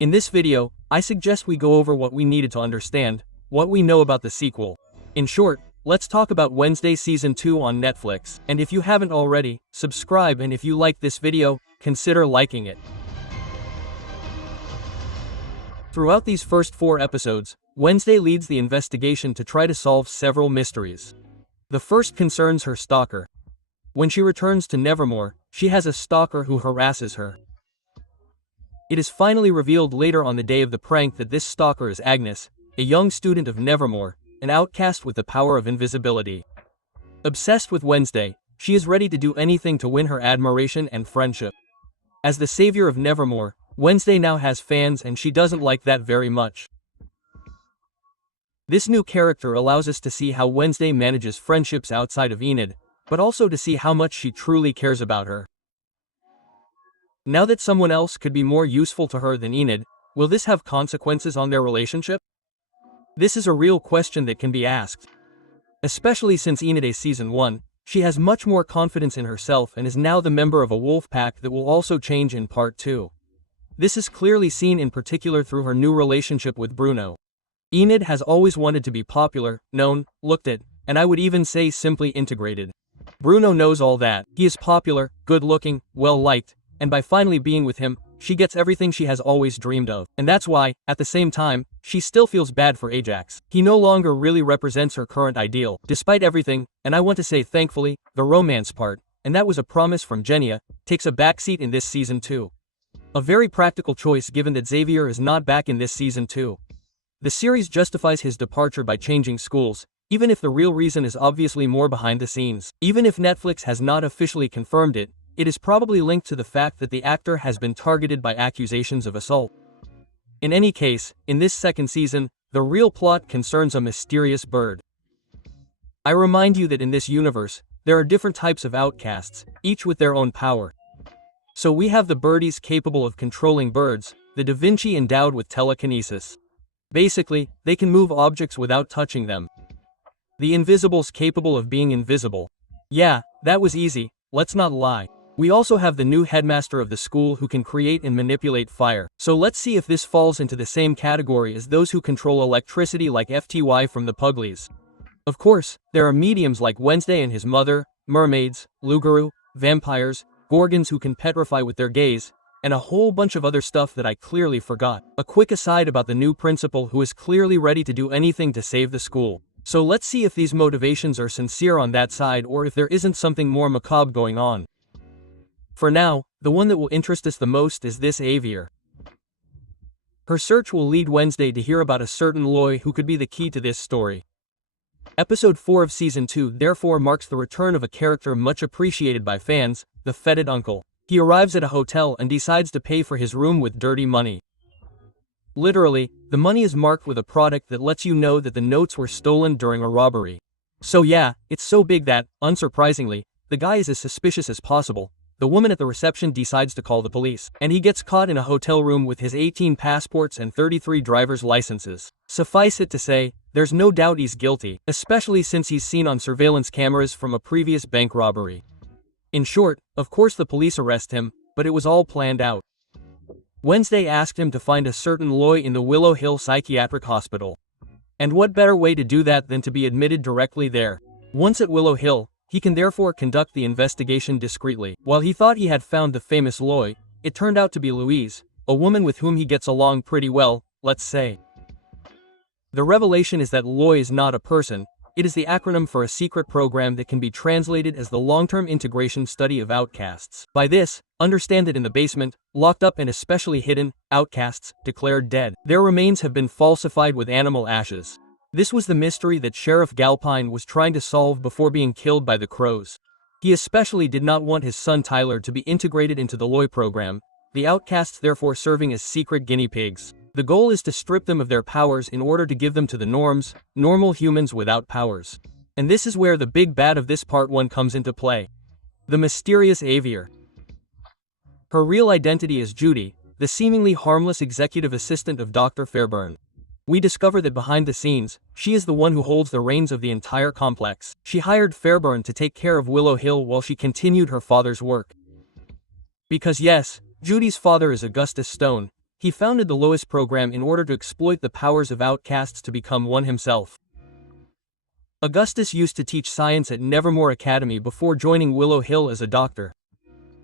In this video, I suggest we go over what we needed to understand, what we know about the sequel. In short, let's talk about Wednesday Season 2 on Netflix, and if you haven't already, subscribe, and if you like this video, consider liking it. Throughout these first 4 episodes, Wednesday leads the investigation to try to solve several mysteries. The first concerns her stalker. When she returns to Nevermore, she has a stalker who harasses her. It is finally revealed later on the day of the prank that this stalker is Agnes, a young student of Nevermore, an outcast with the power of invisibility. Obsessed with Wednesday, she is ready to do anything to win her admiration and friendship. As the savior of Nevermore, Wednesday now has fans, and she doesn't like that very much. This new character allows us to see how Wednesday manages friendships outside of Enid, but also to see how much she truly cares about her. Now that someone else could be more useful to her than Enid, will this have consequences on their relationship? This is a real question that can be asked. Especially since Enid is Season 1, she has much more confidence in herself and is now the member of a wolf pack that will also change in Part 2. This is clearly seen in particular through her new relationship with Bruno. Enid has always wanted to be popular, known, looked at, and I would even say simply integrated. Bruno knows all that. He is popular, good-looking, well-liked, and by finally being with him, she gets everything she has always dreamed of. And that's why, at the same time, she still feels bad for Ajax. He no longer really represents her current ideal. Despite everything, and I want to say thankfully, the romance part, and that was a promise from Genia, takes a backseat in this Season 2. A very practical choice given that Xavier is not back in this Season 2. The series justifies his departure by changing schools, even if the real reason is obviously more behind the scenes. Even if Netflix has not officially confirmed it, it is probably linked to the fact that the actor has been targeted by accusations of assault. In any case, in this second season, the real plot concerns a mysterious bird. I remind you that in this universe, there are different types of outcasts, each with their own power. So we have the birdies capable of controlling birds, the Da Vinci endowed with telekinesis. Basically, they can move objects without touching them. The invisibles capable of being invisible. Yeah, that was easy, let's not lie. We also have the new headmaster of the school who can create and manipulate fire. So let's see if this falls into the same category as those who control electricity like FTY from the Puglies. Of course, there are mediums like Wednesday and his mother, mermaids, Lugaru, vampires, gorgons who can petrify with their gaze, and a whole bunch of other stuff that I clearly forgot. A quick aside about the new principal who is clearly ready to do anything to save the school. So let's see if these motivations are sincere on that side or if there isn't something more macabre going on. For now, the one that will interest us the most is this Xavier. Her search will lead Wednesday to hear about a certain Loy who could be the key to this story. Episode 4 of Season 2 therefore marks the return of a character much appreciated by fans, the fetid uncle. He arrives at a hotel and decides to pay for his room with dirty money. Literally, the money is marked with a product that lets you know that the notes were stolen during a robbery. So yeah, it's so big that, unsurprisingly, the guy is as suspicious as possible. The woman at the reception decides to call the police, and he gets caught in a hotel room with his 18 passports and 33 driver's licenses. Suffice it to say, there's no doubt he's guilty, especially since he's seen on surveillance cameras from a previous bank robbery. In short, of course the police arrest him, but it was all planned out. Wednesday asked him to find a certain Loy in the Willow Hill Psychiatric Hospital. And what better way to do that than to be admitted directly there? Once at Willow Hill, he can therefore conduct the investigation discreetly. While he thought he had found the famous Loy, it turned out to be Louise, a woman with whom he gets along pretty well, let's say. The revelation is that Loy is not a person. It is the acronym for a secret program that can be translated as the Long-Term Integration Study of Outcasts. By this, understand that in the basement, locked up and especially hidden, outcasts, declared dead. Their remains have been falsified with animal ashes. This was the mystery that Sheriff Galpine was trying to solve before being killed by the crows. He especially did not want his son Tyler to be integrated into the Loy program, the outcasts therefore serving as secret guinea pigs. The goal is to strip them of their powers in order to give them to the norms, normal humans without powers. And this is where the big bad of this Part 1 comes into play. The mysterious Xavier. Her real identity is Judy, the seemingly harmless executive assistant of Dr. Fairburn. We discover that behind the scenes, she is the one who holds the reins of the entire complex. She hired Fairburn to take care of Willow Hill while she continued her father's work. Because yes, Judy's father is Augustus Stone, He founded the Lois program in order to exploit the powers of outcasts to become one himself. Augustus used to teach science at Nevermore Academy before joining Willow Hill as a doctor.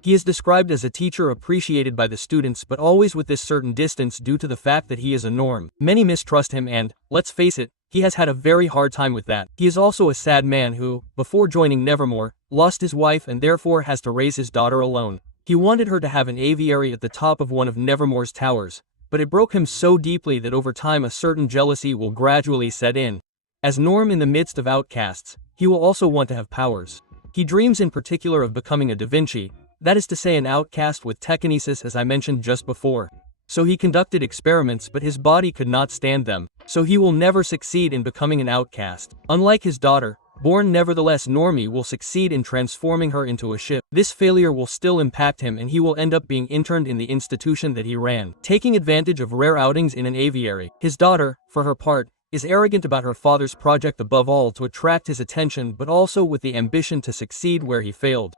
He is described as a teacher appreciated by the students but always with this certain distance due to the fact that he is a norm. Many mistrust him and, let's face it, he has had a very hard time with that. He is also a sad man who, before joining Nevermore, lost his wife and therefore has to raise his daughter alone. He wanted her to have an aviary at the top of one of Nevermore's towers, but it broke him so deeply that over time a certain jealousy will gradually set in. As Norm in the midst of outcasts, he will also want to have powers. He dreams in particular of becoming a Da Vinci, that is to say an outcast with telekinesis as I mentioned just before. So he conducted experiments but his body could not stand them, so he will never succeed in becoming an outcast. Unlike his daughter, born nevertheless Normie will succeed in transforming her into a ship. This failure will still impact him and he will end up being interned in the institution that he ran, taking advantage of rare outings in an aviary. His daughter, for her part, is arrogant about her father's project above all to attract his attention but also with the ambition to succeed where he failed.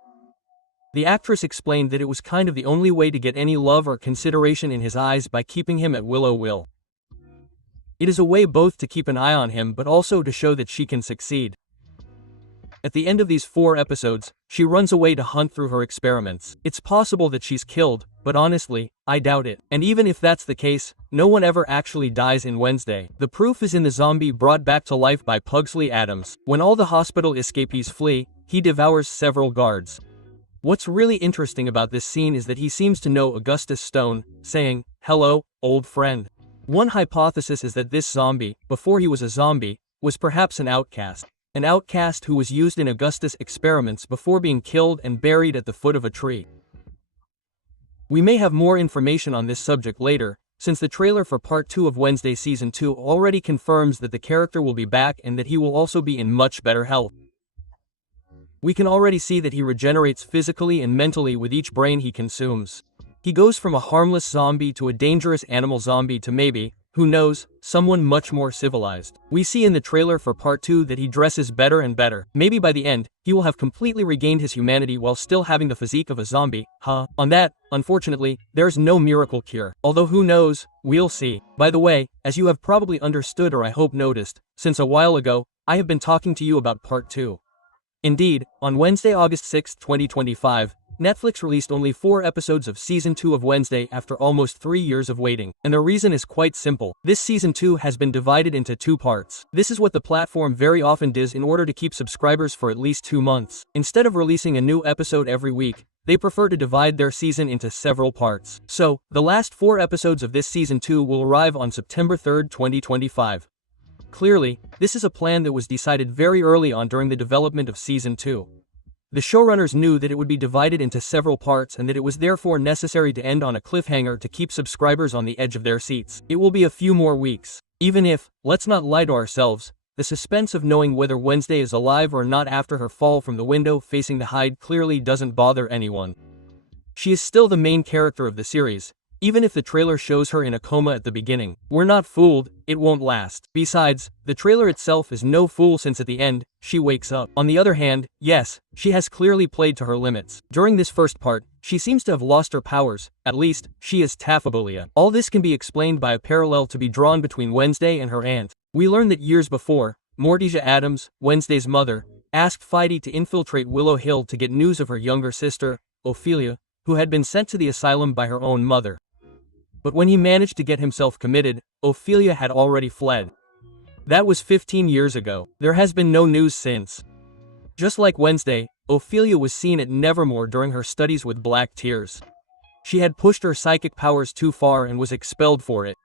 The actress explained that it was kind of the only way to get any love or consideration in his eyes by keeping him at Willow Will. It is a way both to keep an eye on him but also to show that she can succeed. At the end of these 4 episodes, she runs away to hunt through her experiments. It's possible that she's killed, but honestly, I doubt it. And even if that's the case, no one ever actually dies in Wednesday. The proof is in the zombie brought back to life by Pugsley Addams. When all the hospital escapees flee, he devours several guards. What's really interesting about this scene is that he seems to know Augustus Stone, saying, "Hello, old friend." One hypothesis is that this zombie, before he was a zombie, was perhaps an outcast. An outcast who was used in Augustus' experiments before being killed and buried at the foot of a tree. We may have more information on this subject later, since the trailer for Part 2 of Wednesday Season 2 already confirms that the character will be back and that he will also be in much better health. We can already see that he regenerates physically and mentally with each brain he consumes. He goes from a harmless zombie to a dangerous animal zombie to maybe, who knows, someone much more civilized. We see in the trailer for Part 2 that he dresses better and better. Maybe by the end, he will have completely regained his humanity while still having the physique of a zombie. On that, unfortunately, there's no miracle cure. Although who knows, we'll see. By the way, as you have probably understood or I hope noticed, since a while ago, I have been talking to you about Part 2. Indeed, on Wednesday, August 6, 2025, Netflix released only 4 episodes of Season 2 of Wednesday after almost 3 years of waiting. And the reason is quite simple. This Season 2 has been divided into 2 parts. This is what the platform very often does in order to keep subscribers for at least 2 months. Instead of releasing a new episode every week, they prefer to divide their season into several parts. So, the last 4 episodes of this Season 2 will arrive on September 3, 2025. Clearly, this is a plan that was decided very early on during the development of Season 2. The showrunners knew that it would be divided into several parts and that it was therefore necessary to end on a cliffhanger to keep subscribers on the edge of their seats. It will be a few more weeks. Even if, let's not lie to ourselves, the suspense of knowing whether Wednesday is alive or not after her fall from the window facing the Hyde clearly doesn't bother anyone. She is still the main character of the series, even if the trailer shows her in a coma at the beginning. We're not fooled, it won't last. Besides, the trailer itself is no fool since at the end, she wakes up. On the other hand, yes, she has clearly played to her limits. During this first part, she seems to have lost her powers, at least, she is Tafabulia. All this can be explained by a parallel to be drawn between Wednesday and her aunt. We learn that years before, Morticia Addams, Wednesday's mother, asked Feige to infiltrate Willow Hill to get news of her younger sister, Ophelia, who had been sent to the asylum by her own mother. But when he managed to get himself committed, Ophelia had already fled. That was 15 years ago. There has been no news since. Just like Wednesday, Ophelia was seen at Nevermore during her studies with Black Tears. She had pushed her psychic powers too far and was expelled for it.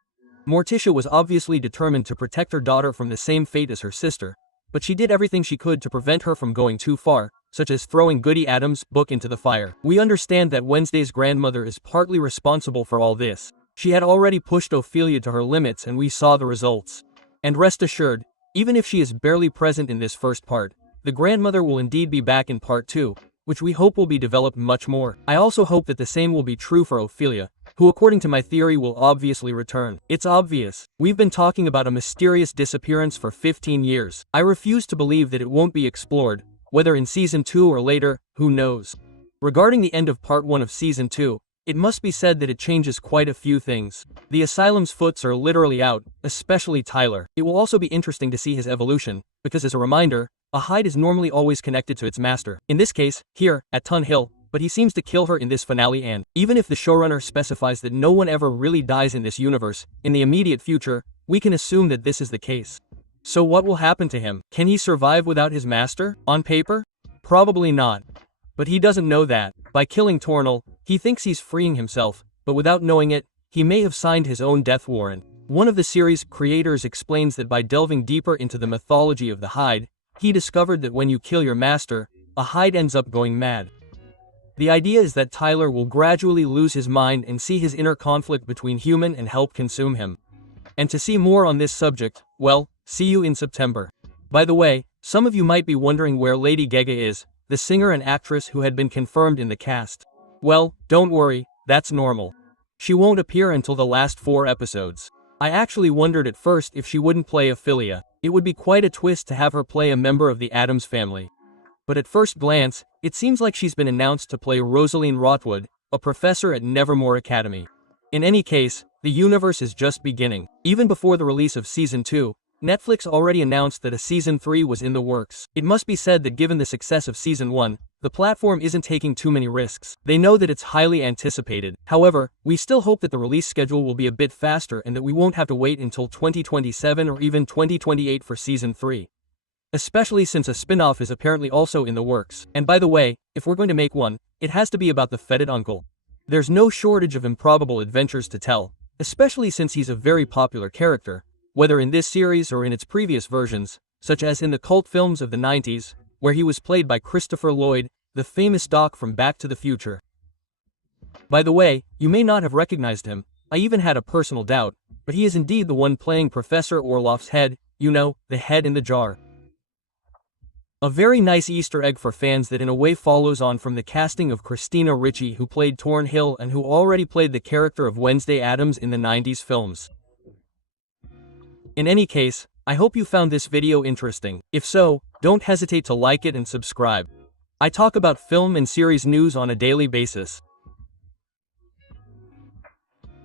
Morticia was obviously determined to protect her daughter from the same fate as her sister, but she did everything she could to prevent her from going too far, such as throwing Goody Addams' book into the fire. We understand that Wednesday's grandmother is partly responsible for all this. She had already pushed Ophelia to her limits and we saw the results. And rest assured, even if she is barely present in this first part, the grandmother will indeed be back in Part 2, which we hope will be developed much more. I also hope that the same will be true for Ophelia, who according to my theory will obviously return. It's obvious. We've been talking about a mysterious disappearance for 15 years. I refuse to believe that it won't be explored, whether in Season 2 or later, who knows. Regarding the end of Part 1 of Season 2, It must be said that it changes quite a few things. The asylum's foots are literally out, especially Tyler. It will also be interesting to see his evolution, because as a reminder, a hide is normally always connected to its master. In this case, here, at Tun Hill, but he seems to kill her in this finale, and even if the showrunner specifies that no one ever really dies in this universe, in the immediate future, we can assume that this is the case. So what will happen to him? Can he survive without his master? On paper? Probably not. But he doesn't know that. By killing Tornel, he thinks he's freeing himself, but without knowing it, he may have signed his own death warrant. One of the series' creators explains that by delving deeper into the mythology of the hide, he discovered that when you kill your master, a hide ends up going mad. The idea is that Tyler will gradually lose his mind and see his inner conflict between human and help consume him. And to see more on this subject, well, see you in September. By the way, some of you might be wondering where Lady Gaga is, the singer and actress who had been confirmed in the cast. Well, don't worry, that's normal. She won't appear until the last 4 episodes. I actually wondered at first if she wouldn't play Ophelia. It would be quite a twist to have her play a member of the Addams family. But at first glance, it seems like she's been announced to play Rosaline Rotwood, a professor at Nevermore Academy. In any case, the universe is just beginning. Even before the release of Season 2, Netflix already announced that a Season 3 was in the works. It must be said that given the success of Season 1, the platform isn't taking too many risks. They know that it's highly anticipated. However, we still hope that the release schedule will be a bit faster and that we won't have to wait until 2027 or even 2028 for Season 3. Especially since a spin-off is apparently also in the works. And by the way, if we're going to make one, it has to be about the feted uncle. There's no shortage of improbable adventures to tell, especially since he's a very popular character, whether in this series or in its previous versions, such as in the cult films of the 90s, where he was played by Christopher Lloyd, the famous Doc from Back to the Future. By the way, you may not have recognized him. I even had a personal doubt, but he is indeed the one playing Professor Orloff's head, you know, the head in the jar. A very nice Easter egg for fans that in a way follows on from the casting of Christina Ricci, who played Torn Hill and who already played the character of Wednesday Addams in the 90s films. In any case, I hope you found this video interesting. If so, don't hesitate to like it and subscribe. I talk about film and series news on a daily basis.